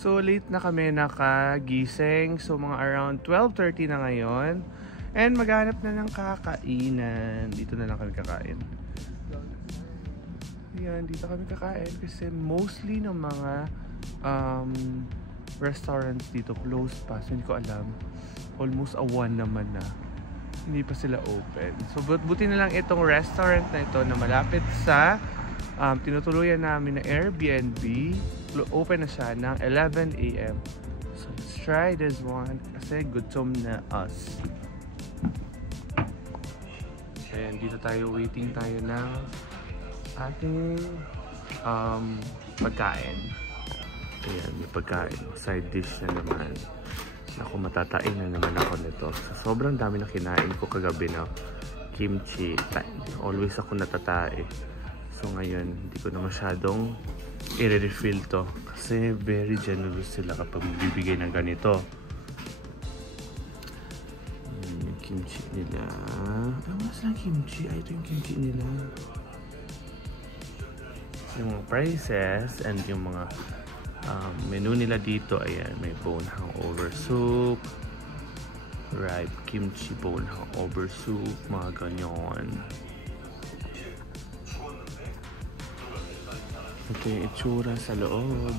So late na kami nakagising. So mga around 12:30 na ngayon. And maghanap na ng kakainan. Dito na lang kami kakain. Ayan, dito kami kakain kasi mostly ng mga restaurants dito closed pa. So hindi ko alam. Almost a 1 naman na. Hindi pa sila open. So buti na lang itong restaurant na ito na malapit sa tinutuluyan namin na Airbnb. Open na siya ng 11 AM. So let's try this one kasi gutom na us. And dito tayo, waiting tayo ng ating pagkain. Ayan, may pagkain. Side dish na naman. Naku, matatain na naman ako nito. So, sobrang dami na kinain ko kagabi na kimchi. Always ako natatae. So ngayon, hindi ko na masyadong i-refill to. Kasi very generous sila kapag bibigay ng ganito. Kimchi nila. Mas lang kimchi. Ay, ito yung kimchi nila. Yung mga prices and yung mga menu nila dito. Ayan, may bone hangover soup. Ripe kimchi bone hangover soup. Mga ganyan. Ito yung itsura sa loob.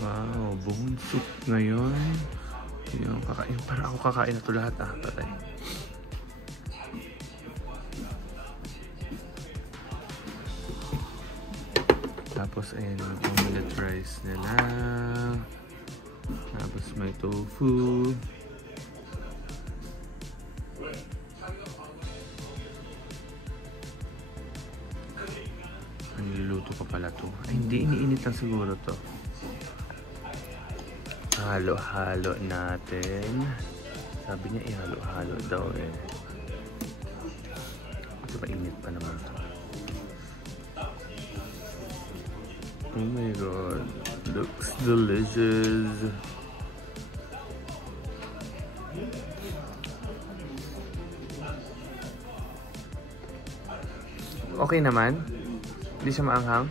Wow, bone soup ngayon. Yung kakain, para ako kakain na ito lahat patay. Tapos ayan yung omelette rice nila. Tapos may tofu. Niluluto pa pala to. Ay, hindi, iniinit lang siguro to. Halo-halo natin. Sabi niya ihalo-halo daw eh. Ito ba init pa naman to? Oh my god, looks delicious. Okay naman? Hindi siya maanghang?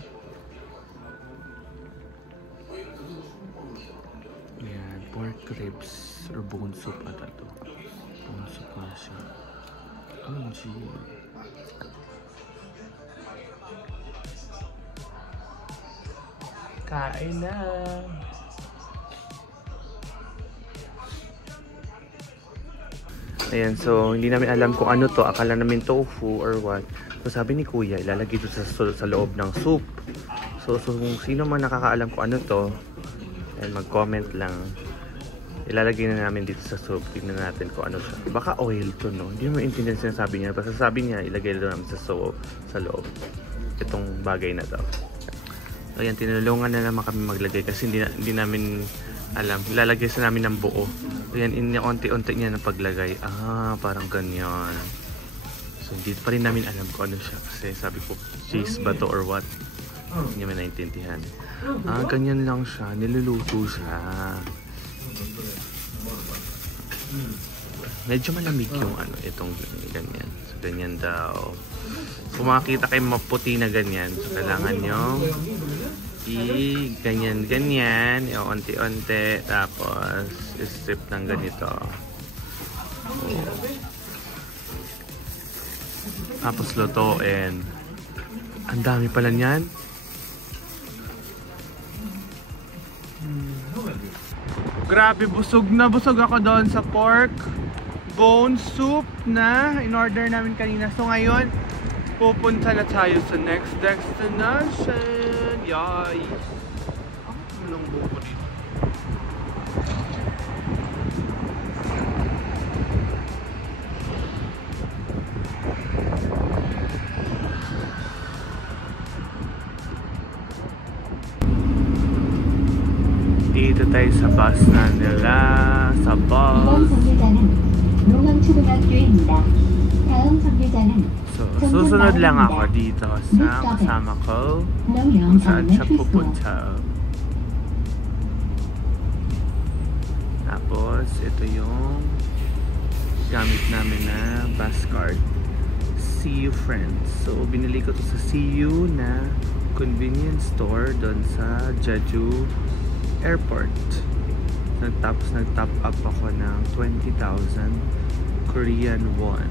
Ayan, pork ribs or bone soup ata to. Bone soup na siya. Oh gee. Kain na! Ayan, so hindi namin alam kung ano to. Akala namin tofu or what. So sabi ni Kuya, ilalagay ito sa loob ng soup. So kung sino man nakakaalam kung ano to, ayan, mag-comment lang. Ilalagay na namin dito sa soup. Tingnan natin kung ano siya. Baka oil to, no? Hindi mo maintindihan sinasabi niya. Basta sabi niya, ilagay na namin sa loob. Itong bagay na to. So ayan, tinulungan na naman kami maglagay kasi hindi namin alam. Ilalagay sa namin ng buo. So ayan, unti-unti niya na paglagay. Parang ganyan. So hindi pa rin namin alam kung ano siya. Kasi sabi ko, cheese ba to or what? Hindi namin naintindihan. Ganyan lang siya. Niluluto siya. Medyo malamig yung itong ganyan. So ganyan daw. Kung makakita kayo maputi na ganyan, so kailangan nyo ganyan, onti-onti, tapos strip ng ganito. Tapos lutuin. Ang dami pala niyan. Grabe, busog na busog ako doon sa pork bone soup na in-order namin kanina. So ngayon, pupunta na tayo sa next destination. Yay! Anong buko dito? Dito tayo sa bus na nila. Sa bus. 이번 정류장은 농암초등학교입니다. So, susunod lang ako dito sa kasama ko kung saan siya pupunta. Tapos, ito yung gamit namin na bus card. See You Friends. So, binili ko to sa See You na convenience store doon sa Jeju Airport. Tapos, nag-top up ako ng 20,000 Korean won.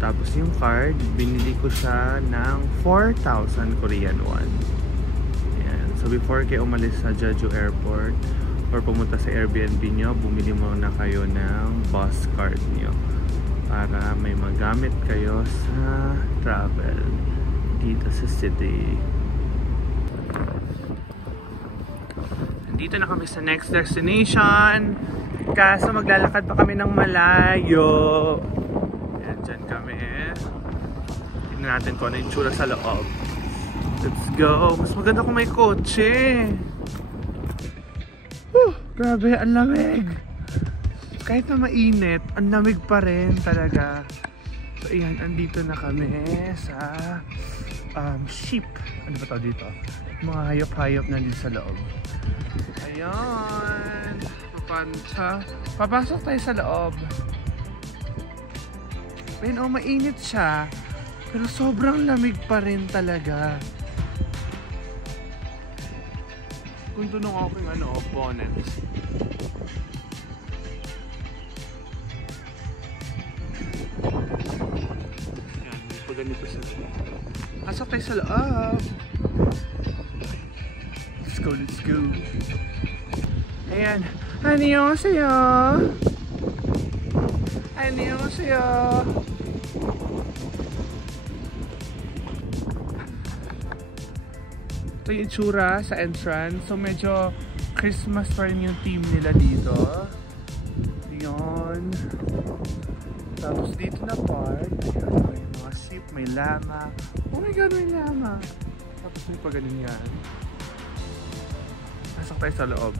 Tapos, yung card, binili ko siya ng 4,000 Korean won. Ayan. So, before kayo umalis sa Jeju Airport or pumunta sa Airbnb nyo, bumili muna kayo ng bus card nyo para may magamit kayo sa travel dito sa city. Nandito na kami sa next destination. Kaso maglalakad pa kami ng malayo. Ayan, dyan kami. Tignan natin kung ano yung tsura sa loob. Let's go. Mas maganda kung may kotse. Grabe, ang lamig. Kahit na mainit, ang lamig pa rin talaga. So ayan, andito na kami sa sheep. Ano ba tawag dito? Mga hayop-hayop na dito sa loob. Ayan. Papasok tayo sa loob. Ayun, oh, mainit siya. Pero sobrang lamig pa rin talaga. Kung tunong ako yung opponent. Yan, pag ganito sa loob. Pasok tayo sa loob. Let's go. Ayan. Annyeonghaseyo. Annyeonghaseyo. Ito yung itsura sa entrance. So medyo Christmas pa rin yung theme nila dito. Yun. Tapos dito na part. Ayan, may mga sheep, may llama. Oh my god, may llama. Tapos may pa ganun yan. Pasok tayo sa loob.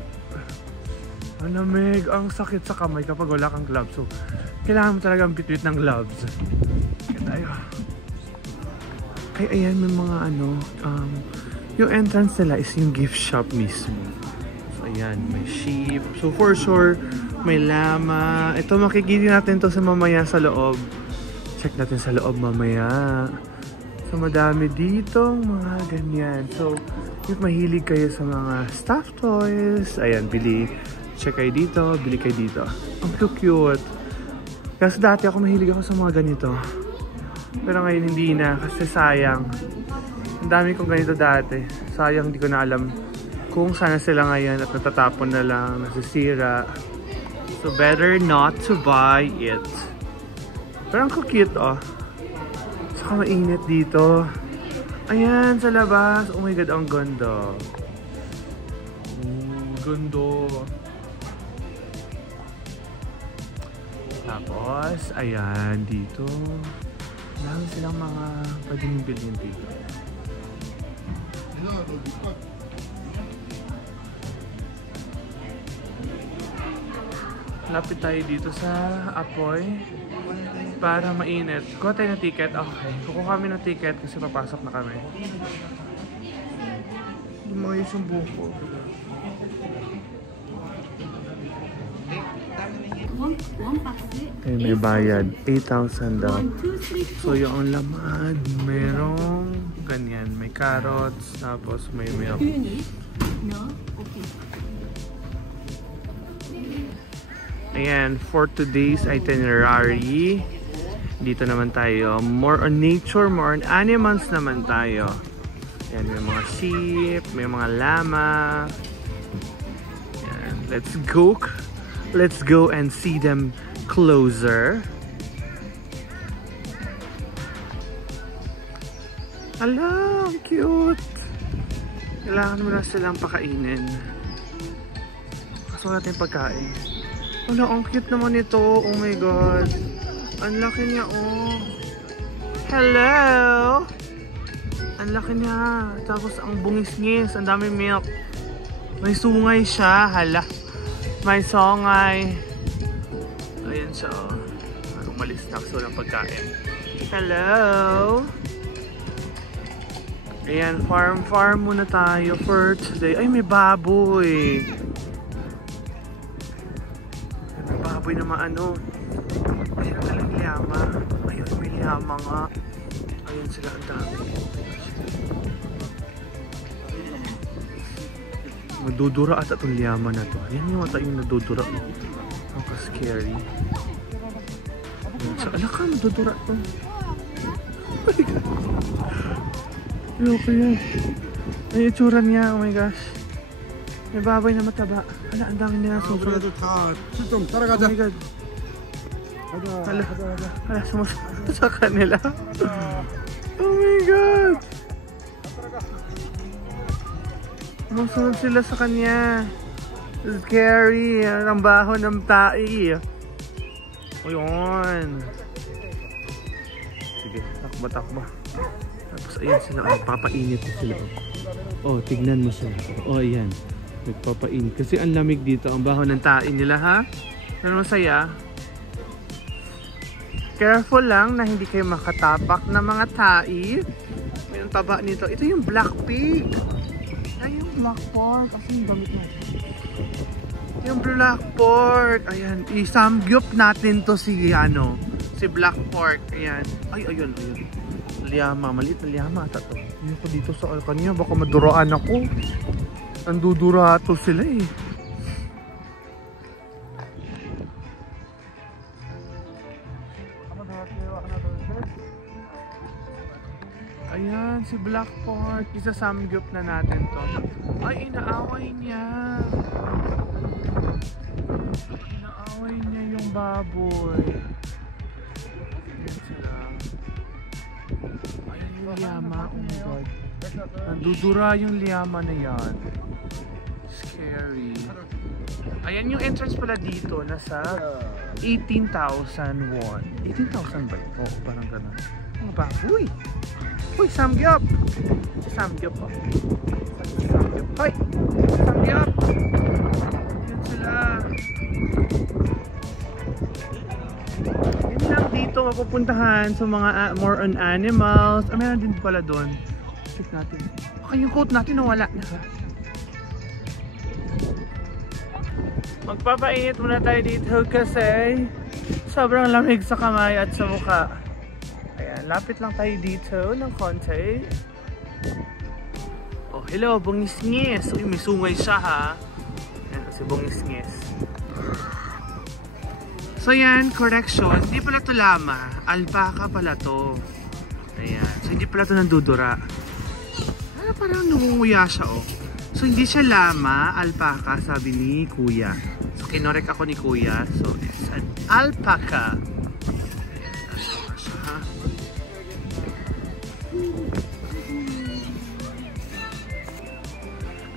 Ang lamig, ang sakit sa kamay kapag wala kang gloves. So, kailangan mo talagang bitbit ng gloves. Kaya tayo. Ay, ayan, may mga yung entrance nila is yung gift shop mismo. So, ayan, may sheep. So, for sure, may llama. Ito, makikita natin to sa mamaya sa loob. Check natin sa loob mamaya. So, madami dito, mga ganyan. So, if mahilig kayo sa mga stuffed toys, ayan, bili. Check kayo dito, bili kayo dito. Ang cute. Kasi dati ako mahilig ako sa mga ganito. Pero ngayon hindi na kasi sayang. Ang dami kong ganito dati. Sayang, hindi ko na alam kung sana sila ngayon at natatapon na lang, nasisira. So better not to buy it. Pero ang cute, oh. Saka mainit dito. Ayan, sa labas. Oh my god, ang ganda. Ganda. Tapos, ayan, dito. Marami silang mga pwedeng bilhin dito. Lapit tayo dito sa apoy para mainit. Kuha tayo ng ticket. Okay, kukuha kami ng ticket kasi papasok na kami. Lumayos yung buko. Okay, may bayad. 8,000 daw. So, yung laman, merong ganyan. May carrots, tapos may milk. Ayan, for today's itinerary, dito naman tayo. More on nature, more on animals naman tayo. Ayan, may mga sheep, may mga llama. Ayan, let's go. Let's go and see them closer. Ala, ang cute. Kailangan mo na silang pakainin. Kaso wala tayong pagkain. Wala, ang cute naman ito. Oh my god. Ang laki niya, oh. Hello! Ang laki niya. Tapos ang bungis-ngis. Ang dami milk. May sungay siya. Hala. May songay. Ayan siya. Umalis na ako ng pagkain. Hello! Ayan, farm muna tayo for today. Ay, may baboy! May baboy na maano. Ayun, talang liyama. Ayun, may liyama nga. Ayun sila, ang dami. Madudura ata itong liyama na to. Ayan yung ata yung nadudura. Ang ka-scary. Sa alaka, madudura to. Oh my God. Loko yan. Ay, itsura niya. Oh my gosh. May baboy na mataba. Hala, ang dami nila susunod. Oh my God. Hala, sumusunod sa kanila. Oh my God. Sumusunod sila sa kanya. Scary. Ang baho ng tai. Ayun. Sige, takba. Tapos ayan sila, papainit sila. Oh, tignan mo sila. Oh, ayan. Nagpapainit. Kasi ang lamig dito, ang baho ng tae nila, ha? Ano masaya? Careful lang na hindi kayo makatapak ng mga tae. May taba nito. Ito yung black pig. Ay, yung black pork. Kasi yung gamit natin. Yung black pork. Ayan. I-samgyup natin to si black pork. Ayan. Ay, ayun. Liyama. Maliit na liyama. Tato. Ayun ko dito sa kanya. Baka maduraan ako. Nandudurato sila eh. Ayan, si Black Pork. Isa-samgyup na natin to. Ay, inaaway niya. Inaaway niya yung baboy. Ayan sila. Ayan yung liyama. Oh my God. Nandudura yung liyama na yan. Scary. Ayan yung entrance pala dito. Nasa 18,000 won. 18,000 ba? Oo, parang gano'n. Mga baboy. Uy, samgyup! Samgyup po. Samgyup. Hoy! Samgyup! Yan sila. Yan lang dito mapupuntahan sa mga more on animals. Ah, meron din pala doon. Check natin. Okay, yung coat natin nawala na. Magpapainit muna tayo dito kasi sobrang lamig sa kamay at sa mukha. Ayan, lapit lang tayo dito ng konti. Oh, hello, Bongis-ngis. Uy, may sungay siya ha. Ayan, si Bongis-ngis. So yan, correction. Hindi pala to lama. Alpaca pala to. Ayan. So hindi pala to nandudura. Parang nangunguya siya oh. So hindi siya lama, alpaca, sabi ni Kuya. So kinorek ako ni Kuya. So it's an alpaca.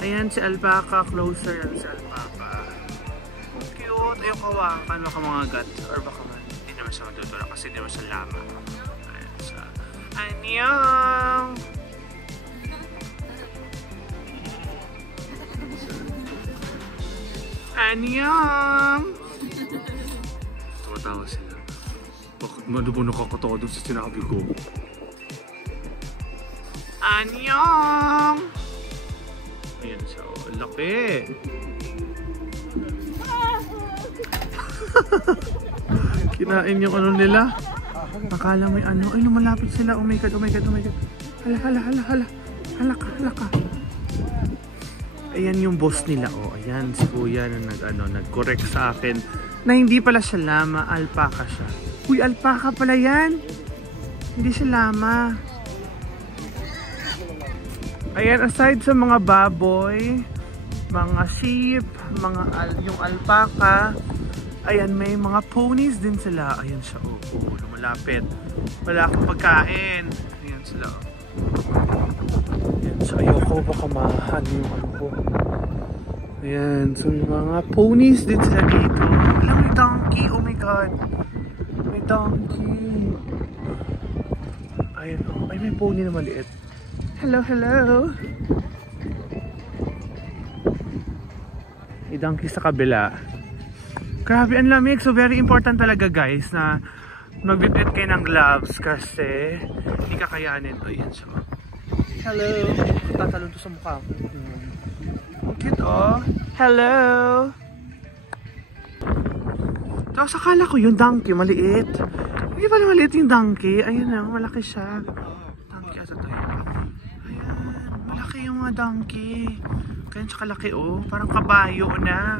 Ayan si alpaca, closer yan si alpaca. Cute, ayaw kawakan, baka mga gat. Or baka hindi naman siya matutulak kasi hindi naman siya lama. Ayan siya. Annyeong! Annyeong! Tumatawa sila. Bakit mo nakakatawa doon sa sinabi ko? Annyeong! Ayan siya, oh. Laki! Kinain yung ano nila. Akala may ano. Ay, lumalapit sila. Oh my God, oh my God, oh my God. Hala. Hala ka. Ayan yung boss nila. Oh, ayan si Kuya na nag-correct sa akin na hindi pala siya lama, alpaca siya. Uy, alpaca pala yan. Hindi siya lama. Ayan, aside sa mga baboy, mga sheep, yung alpaca, ayan, may mga ponies din sila. Ayan siya, oh, lumalapit. Wala akong pagkain. Ayan sila, oh. Ayan, so ayoko baka mahan yung ano ko. Ayan, so yung mga ponies din sila dito. Alam, may donkey, oh my God. May donkey. Ayan, oh, ay may pony na maliit. Hello. I-donkey sa kabila. Grabe, ang lamig. So very important talaga guys na Magbibit kayo ng gloves kasi hindi kakayanin. O, yan siya. Hello. Tatalon to sa mukha ko. Ang cute, oh. Hello. Tapos akala ko yung donkey, maliit. Hindi pala maliit yung donkey. Ayun na, malaki siya. Donkey, asa tayo. Ayan, malaki yung mga donkey. Kaya siya kalaki, oh. Parang kabayo na.